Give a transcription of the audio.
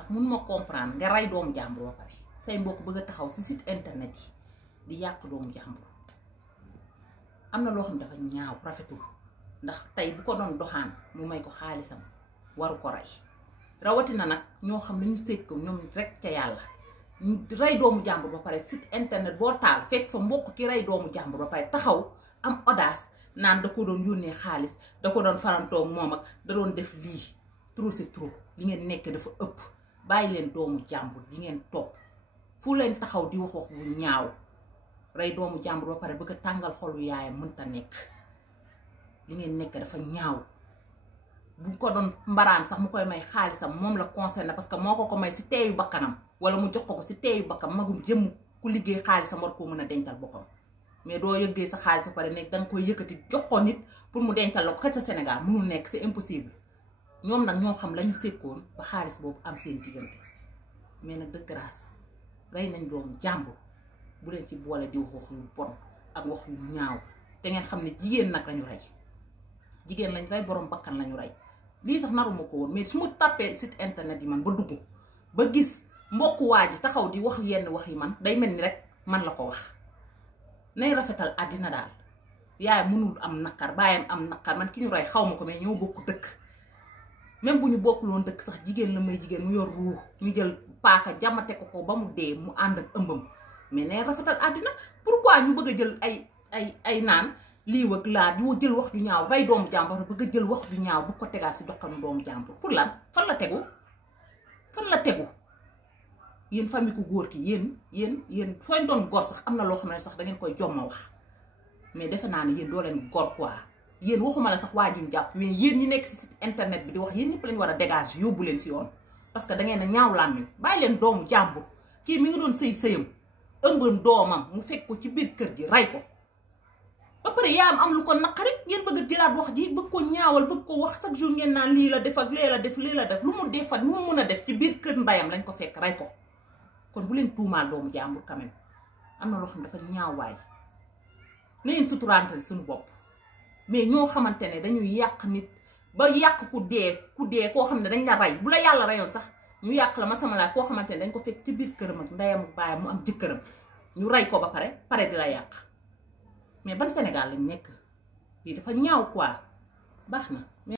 ndax mun ma comprendre nga rey doomu jàmbur ba pare say mbokk bëgg a taxaw si site internet yi di yàq doomu jàmbur am na loo xam dafa ñaaw rafetul ndax tey bu ko doon doxaan mu may ko xaalisam waru ko rey rawatina nag ñoo xam ne ñu seet ko ñoom rek ca yàlla ñu rey doomu jàmbur ba pare site internet boo taal fekk fa mbokk ki rey doomu jàmbur ba pare taxaw am audace naan da ko doon yónnee xaalis da ko doon farantoog moom ak da doon def lii trop c'est trop li ngeen nekk dafa ëpp bàyyi leen doomu jàmbur yi ngeen topp fu leen taxaw di wax bu ñaaw rey doomu jàmbur ba pare bëgg a tàngal xolu yaayam mënta nekk li ngeen nekk dafa ñaaw bu ko doon mbaraan sax mu koy may xaalisam moom la concerné parce que moo ko may si teeyu bakkanam wala mu jox ko si teeyu bakkam magum jëm ku liggéey xaalisam war koo mën a dencal boppam mais doo yëggee sa xaalis ba pare nekk danga koy yëkkati jox ko nit pour mu dencal la ko xëcc sa Sénégal mënul nekk c'est impossible ñoom nag ñoo xam lañu sekkoon ba xaalis boobu am seen diggante mais nag de grâce rey nañ doomu jàmbur bu leen ci boole di wax yu bon ak wax yu ñaaw te ngeen xam ne jigéen nag lañu rey jigéen lañ rey borom bakkan lañu rey lii sax naruma ko woon mais su ma tàppee site internet yi man ba dugg ba gis mbokku waa ji taxaw di wax yenn wax yi man day mel ni rek man la ko wax nay rafetal àddina daal yaay mënul am naqar baayam am naqar man ki ñu rey xaw ma ko mais ñoo bokk dëkk même bu ñu bokkuloon dëkk sax jigéen la may jigéen mu yor ruux ñu jël paaka jamate ko ba mu dee mu ànd ak ëmbam mais nay rafetal àddina pourquoi ñu bëgg a jël ay naan lii wëg laa di jël wax ju ñaaw rey doomu jàmbur bëgg a jël wax ju ñaaw bu ko tegaat si doxanu doomu jàmbur pour lan fan la tegu yéen famille ku góor ki yéen fooy doon gor sax am na loo xam ne sax da ngeen koy jomma wax mais defe naa ne yéen doo leen gor quoi yéen waxuma la sax waajuñ jàpp mais yéen ñi nekk si site internet bi di wax yéen ñëpp lañu war a dégager yóbbu leen si yoon parce que da ngeen a ñaaw làmmiñ bàyyi leen doomu jàmbur kii mi ngi doon sëyam ëmbam doomam mu fekk ko ci biir kër gi rey ko ba pare yaa am lu ko naqari ngeen bëgg a jëlaat wax ji bëgg ko ñaawal bëgg ko wax chaque jour ngeen naan lii la def ak lee la def lii la def lu mu defat lu mu mun a def ci biir kër mbayam lañ ko fekk rey ko kon bu leen tuumaal doomu jàmbur quand même am na loo xam dafa ñaawaay na ngeen suturaantal suñu bopp mais ñoo xamante ne dañuy yàq nit ba yàq ku dee koo xam ne dañ la rey bu la yàlla reyoon sax ñu yàq la ma sama laa koo xamante ne dañ ko fekk ci biir këram ak ndeyam ak baayam mu am jëkkëram ñu rey ko ba pare di la yàq mais ban Sénégal lañ nekk lii dafa ñaaw quoi baax na